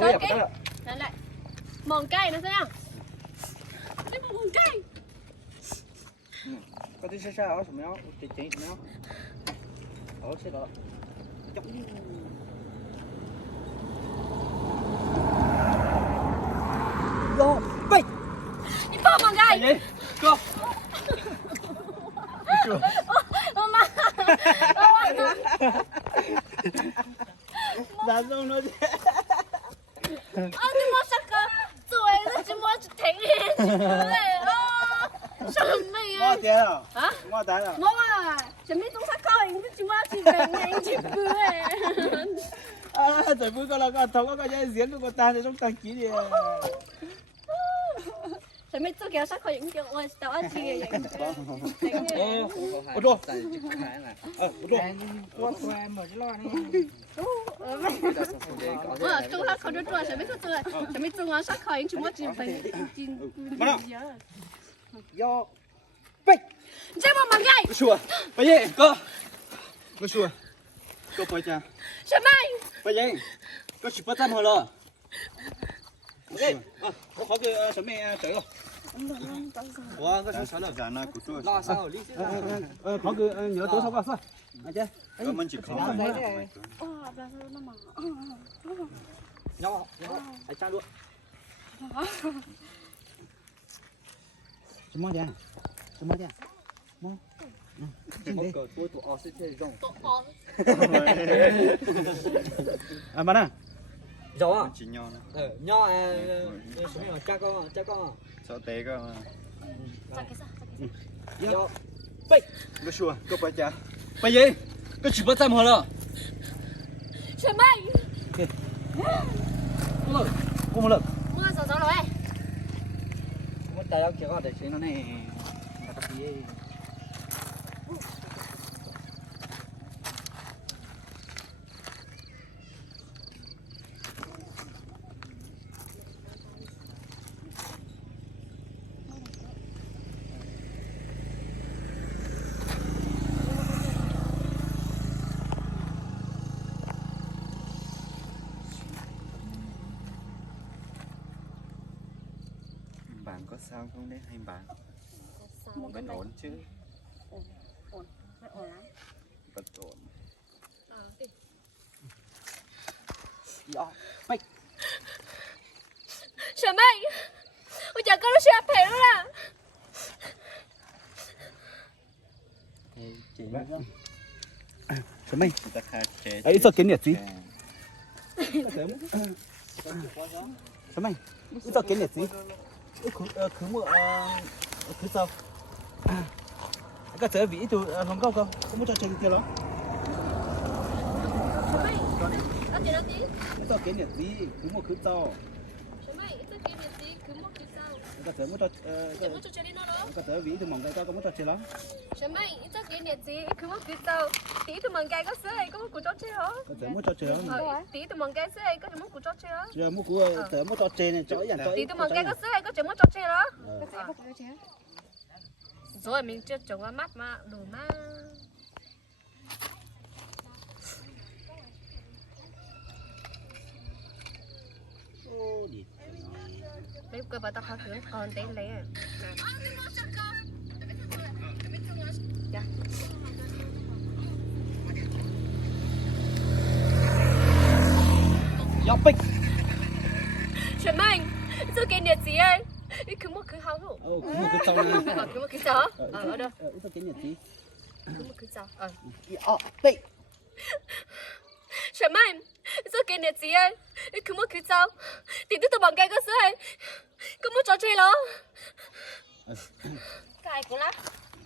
Sao cái? Lại. Mòn cây nó sao? Cái mòn cây. Có tí xa ở sầm méo, chỉ sầm méo. Ở xe đó. Chọc. Yo, bay. Đi po mòn cây. Gì? Go. Mama. Là sao nó chứ? Đi mua sắc cơ. Rồi nó chỉ mua thỉnh lên. Sao mày Mua tiền à? Hả? Mua tiền à? Mua à. Chuẩn bị tung sắc cơ, anh chỉ mua chỉ thỉnh anh chỉ bữa. À, trời vui con là con thấu có cái diễn của con ta thì trong tăng ký đi. Chuẩn bị tôi kéo sắc cơ những kiểu ôi tao ăn chi vậy. Ủa rồi. Qua khoe mở cái lo này. Tung sắc cơ đôi chuẩn bị tung sắc cơ anh chỉ mua chỉ thỉnh Yo. Bay. Chơi một màn gay. Sủa. Bây giờ cơ. Cơ sủa. Cơ phải cha. Sao mày? Bây giờ cơ chỉ bắt tạm hồi rồi. Ok. Có khó cái sớm mẹ tới rồi. Wow, cái sao là Giả na của tôi. lo sao lý. Khó cái nhớ tối sau qua sao. Anh chơi. Có mình chỉ khó. Bà sao nó mà. Nhau. Anh trang luôn. Chúng đi. Chúng đi. Mua. Tôi tụ ở sẽ chơi rong. À bạn à. Gió à? Chỉ nho nữa. Nho số nhiều cha con. Sao té cơ mà. Yo. Cơ sủa, cơ phải cha. Bây giờ cơ chỉ bắt tạm hồi rồi. Sao mày? Có một lần. Mua sao rồi? Một tay áo kiểu để chơi nó này. Bạn có sao không đấy hay bạn? Vẫn ổn chứ? Ổn lắm. Vẫn ổn. Yo. Bay. Sao mày? Ôi trời con nó sẽ phê nữa là. Chị Sớm mày. người ta khai chế. Ấy sao kiến nhiệt gì? Sớm mày. Sao kiến nhiệt gì? Cứ mua cứ sao? Cái chợ vị từ lòng cao không? Có muốn cho chơi kia đó? Sao mày? Ăn gì đâu tí? Sao kiến nhiệt gì? Cứ mua cứ sao? Sao mày? Ít cái gì tí cứ mua cái sao? Cái chợ muốn cho Chỉ mua cho chơi đi nó đó. cái chợ vị từ mỏng cao có muốn cho chơi đó? Sao mày? Ít cái gì tí cứ mua cái sao? Tí từ mần cây có sữa có mua của chó chơi hả? Cái chợ muốn cho chơi đó. Tí từ mần cây sữa có mua của chó chơi hả? Giờ mua của chợ muốn cho chơi này chó dàn chó. Tí từ mần cây có sữa có mua chó chơi đó. Rồi mình chưa trồng qua mắt mà đủ mà. Mấy cơ bà tao khó khứ còn tên lấy à. Dạ. Yo big. Chuẩn mạnh. Sao cái nhiệt gì ấy? Cứ mua cứ hao đủ. Cứ mua cứ sao này. Cứ mua cứ sao? Ở đâu? Sao kiến nhiệt gì? Cứ mua cứ sao? Yo big. Chuẩn mạnh. Sao cái nhiệt gì ấy? Cứ mua cứ sao? Thì tôi bằng cái có sữa ấy. Cứ mua trò chơi đó. Cài của lắm.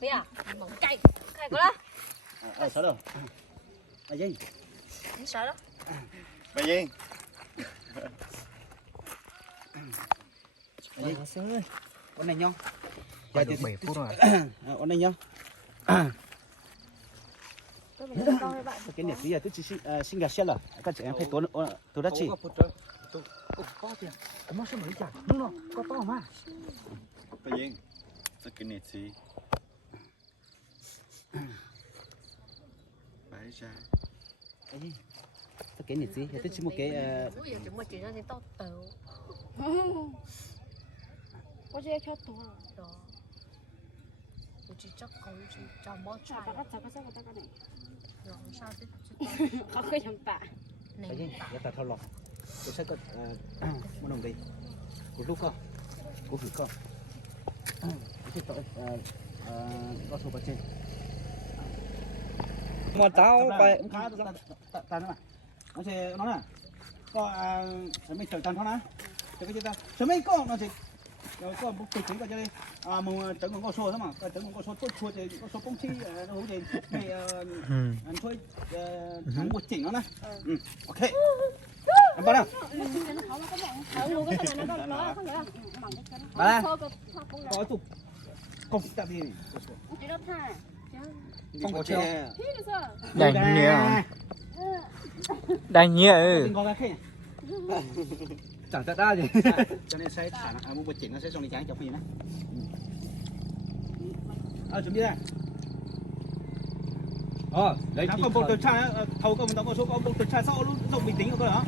Thế à? Bằng cài. Cài của lắm. Sao đâu? À gì? Không sao đó. Bây giờ À gì? Con này nhau. Được 7 phút rồi. Con này nhau. Cái nhiệt gì à? Tôi chỉ xin gà xe là. Các chị em phải tôi đã chỉ. Có tiền. Có mất số mấy chả? Đúng rồi, có to mà. bây giờ sao cái này gì? Phải ra. Cái gì? tao kể này gì tôi chỉ một cái Ủa giờ chúng mà chuyển ra thì tao tàu. Có dễ cho tôi. Đó. Tôi chỉ chắc câu chỉ cho món Chả chai. có sao cái này. Rồi sao thế? Không có chấm bạ. cái gì giờ tao thao lọ tôi sẽ có một đồng đi của lúc con của thử con cái tội có số bát trên mà tao phải khá ta nữa mà nó sẽ nó nè có sẽ mấy trời tan thôi nè cho cái gì ta sẽ mấy con nó sẽ rồi có một cái chỉ có cho đi một整個數啫嘛，整個數都錯就個數公司好似咩人推冇整啊嘛，OK， anh bắt nào? Bà có tụ công tập gì? Không có chơi. đánh nhẹ đánh nhẹ Có cái kia. chẳng thật ra gì Cho nên sẽ thả một bộ chỉnh nó sẽ xong đi trái cho phi nữa. Chuẩn bị đây. lấy Nó tinh có bộ thần tuần tra thầu công nó có số có bộ tuần tra sau lúc bình tĩnh của đó.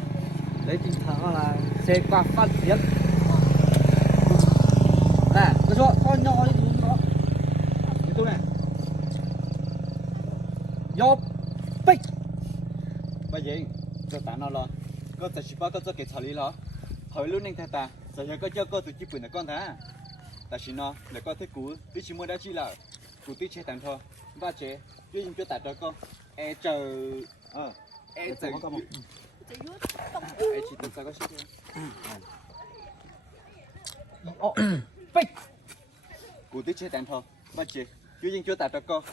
lấy tinh thần là xe qua phát triển nè cái số con nhỏ đi đúng đó Cái tôi này. vô bích bây giờ cho ta nó lo có thể chỉ có cái cái xử lý lo hồi lúc nên ta giờ có cho có tụi chỉ bự là con ta ta chỉ nó để có thể cú tí chỉ mua đã chỉ là cú tí chế tàn thôi và chế chứ dùng cho ta cho con chờ chờ có một. chỉ tự sao có sức bích cú tí chế tàn thôi và chế chứ dùng cho ta cho con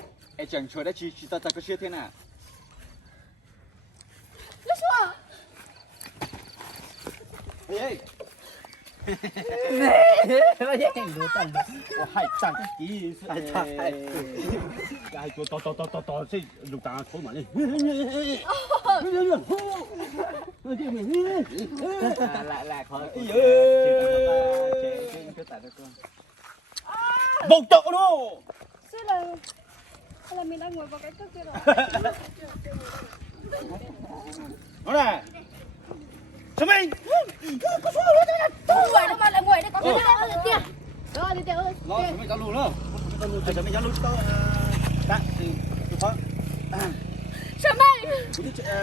chẳng chờ đã chỉ ta có sức thế nào Ê,我还站几还做到这就打头嘛嘞。lại khó Bốc độ luôn. Thế là mình đang ngồi vào cái cước kia rồi. Nó này. Sao mày? Ngồi đâu mà lại ngồi đây có cái nào kia. Rồi đi theo ơi. Nó chúng mày ra luôn nữa. Chúng mày ra luôn tao đã thì khó. Sao mày?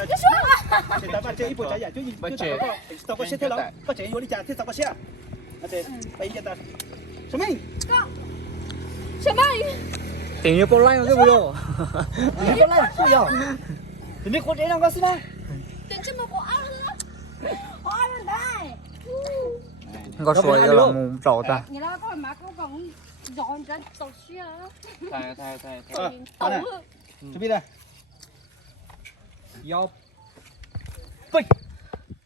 Cái xuống. Thì tao bắt chơi ít bộ trái giả chứ tao có xe theo đó. Có chạy vô đi trả thì tao có xe. Nó sẽ bây giờ tao. Sao mày? Sao mày? tình yêu con lanh cái gì đâu tình yêu con lanh cái gì đâu tình yêu con trẻ nào có xin đây Tiền chứ mà có ăn nữa. Có ăn đây. có sôi cho là mù trổ ta Người ta có mà có còn dọn ra tàu xe. thay Tao này. Chuẩn bị đây. vô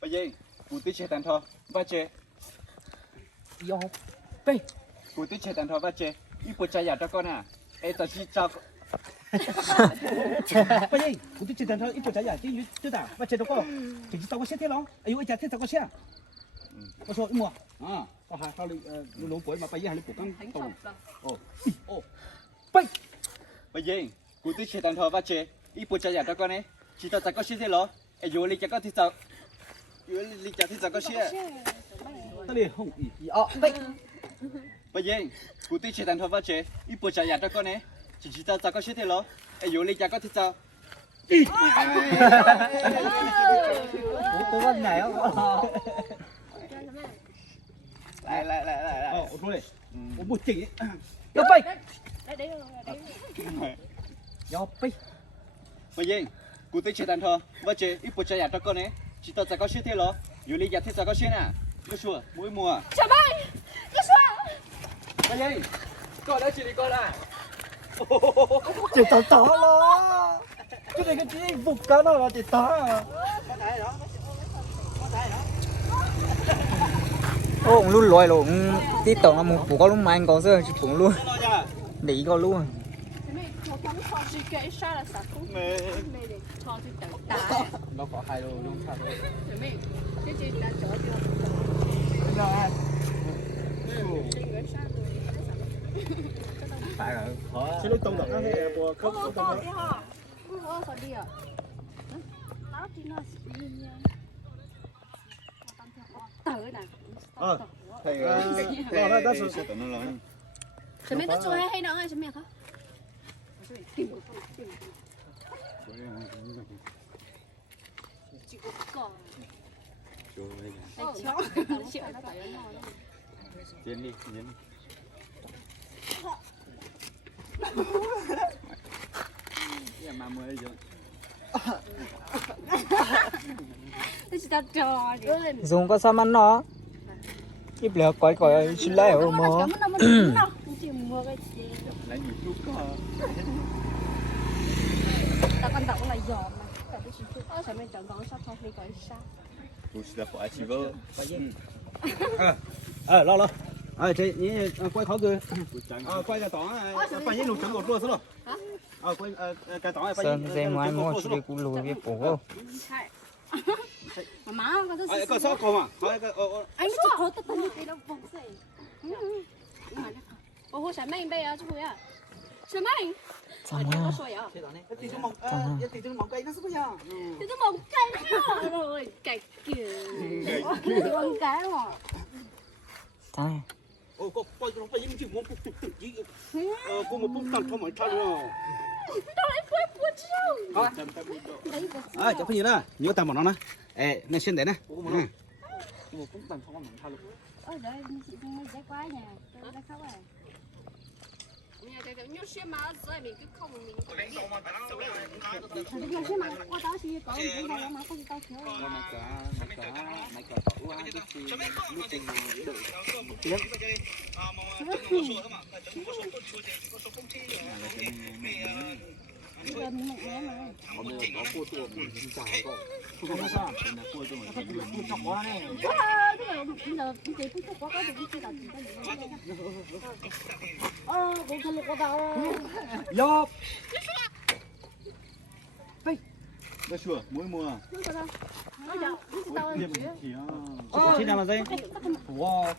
bây giờ cú tí chế tàn thôi và chế vô bích cú tí chế tàn thôi và chế ít bộ trái giả cho con à tao chỉ cho Bây giờ, cũng chỉ cần thôi ít bộ trái giả chứ chứ đã. Và chơi đâu có. Chỉ tao có xe theo đó. Ai ơi, tao có xe. Có số mua. Có hà tao lũ cuối mà bây giờ lũ căng tông. bây giờ cú tí chế tàn thôi và chế ít bộ trái giả cho con ấy chỉ tao có xe thế lo vô lý cho con thì sao vô lý cho thì sao có xe Tao liền không. bích bây giờ cú tí chế tàn thôi và chế ít bộ trái giả cho con ấy chỉ tao có xe thế lo vô lý cho con thì sao tôi bắt nhảy không lại Ô này. Ô một chỉ. vô bích Đấy. vô bích bây giờ cú tí chế tàn thôi và chế ít bộ trái giả cho con ấy chỉ tao có xe thế lo vô lý cho thì sao có xe nè cứ sủa mỗi mùa Sao mày? Cái xuống. bây giờ con đã chỉ đi con à chỉ tao lo cái này cái gì phục cá nó là chỉ tao ô ông luôn lòi luôn tí tưởng là một phụ có lúc mà anh có giờ chỉ phụ luôn để ý có luôn Một tấm kho chỉ kể sao là sạch cũng mê để kho chỉ kể đá. nó có hai luôn không sao đâu Cái gì đã chỗ chưa? tại là khó Sẽ lấy tông được cái bộ Ô, to đi hả? Ô, sao đi à? áo thì nó tử nè. thầy sẽ tận nó rồi Sao mấy đứa chơi hay nó hay sao mẹ không? Chịu cỏ. Anh chó. Chịu nó phải nó. tiến đi ya mà mới rồi Nó chỉ tao trò đi. dùng có sao ăn nó ít lửa coi coi xin lỗi ở mà Nó chỉ mua cái gì. lấy nhiều chút có Tao con tao cũng là giò mà. Tao chỉ chút. Sao mày chọn con sắp thôi đi coi sao. tôi sẽ phải chỉ vợ lo chị nhí quay khó cơ quay cái tỏ phải nhí lục trắng một luôn rồi quay cái tỏ phải sơn dây ngoài mua chỉ cú lùi với bố Mà má con thứ có sót không à anh cứ khó tập tao đi đâu vòng xe. Ô sao mày bây giờ chú à? Sao mày? chẳng Nó à sôi à? thì tôi mong cây nó sẽ bây giờ Thì tôi mong cái nữa rồi, cái kiểu. Con cái mà. chẳng có quay nó phải những chữ muốn cô một phút tận không phải thay rồi Đâu lại quay buồn chứ? chắc phải gì đó nhớ tầm bọn nó nè này xin đấy nè một phút tầm không mình thay luôn Ôi đấy, chị mới dễ quá nhà. Tôi đã khóc à. Nhớ xem mà rồi mình cứ không mình có biết. Nhớ xem mà qua đó thì có những cái mà không tao thiếu. mày cả uống cái gì lúc tình mà đợi Bây giờ mình một mẹ mà. có cua tuồng mình chả có không sao là cua tuồng mình chọc quá này Tức là bây giờ chị cũng không có cái gì chỉ là chỉ có gì. Cũng không có đâu. Yo nó sủa mỗi mùa chị nào là dây wow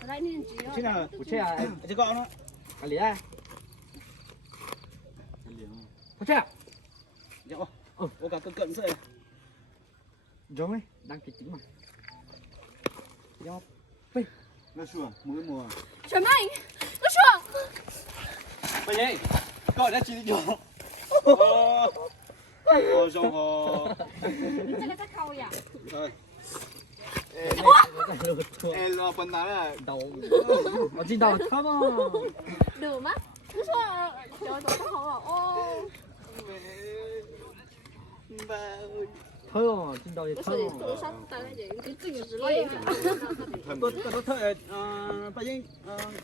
chị nào của chị à chị gọi nó à lý à của chị à dạ ô cả cận sợi giống ấy đang kịch tính mà nó sủa mỗi mùa Trời mày, nó sủa. bây giờ gọi đã chỉ cho xong hồ Chắc là chắc khâu vậy. thôi em lo phần nào là đầu nó chỉ đầu thơm à Được má. Nó sủa. Trời ơi, tôi khâu à. Ô. ba ơi thơm chỉ đầu thì Nó thơm sủa tôi sắp tới vậy. Cái chuyện gì vậy? có thợ bây giờ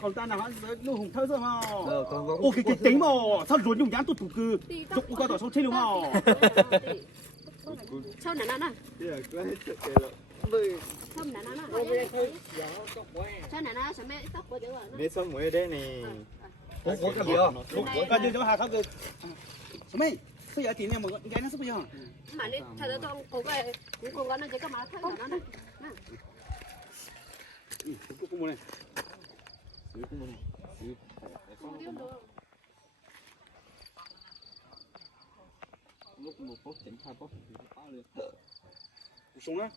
còn ta nào lưu hùng thơ rồi mà còn có ô cái tính mà sao rồi nhung nhán tụt tụt cứ chụp qua tỏ xong chơi luôn mà Sao nè nè. giờ có hết chuyện rồi Sao nè nè. Sao nè nè, sao mẹ tóc của tiểu rồi. nét xong mới đây này có cái gì không coi như cho hà khóc cứ mấy bây giờ tiền nhà một cái nó sắp bây giờ Mà đi, thật ra con cô cái cô nó chỉ có mà thấy nó nè. cũng mua này lúc một phút chỉnh hai phút phá liền xuống á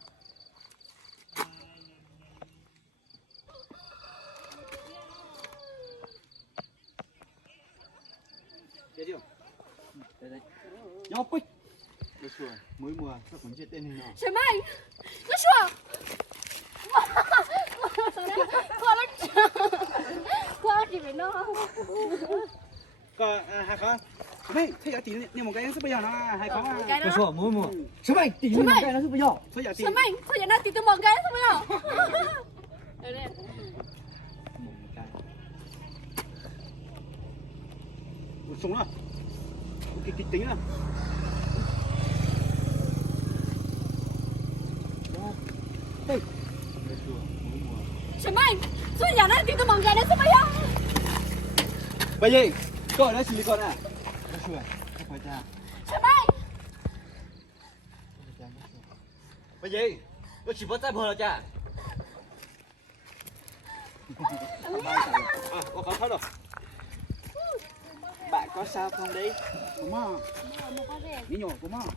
thấy chưa nhóc quýt nó sủa mỗi mùa các con chết tên nào Trời mày, nó sủa. Khoa gì vậy nó? có hà khó mấy thế giờ tiền nhà một cái nó sắp bây giờ nó hay khó Cái cái đó. sủa mỗi mùa sao mày tí mình cái nó giúp bây giờ thế giờ tiền Sao mày, sao vậy nó tìm tôi một cái sao bây giờ? Ở đây. xuống đó cái tính là Trời mày, sao giờ nó tìm tôi một cái sao bây giờ? bây giờ coi nó chỉ con à nó sủa không phải cha Trời mày. bây giờ nó chỉ bắt tay bờ là cha có khó rồi bạn có sao không đấy đúng không Một cái gì? nghĩ nhỏ đúng không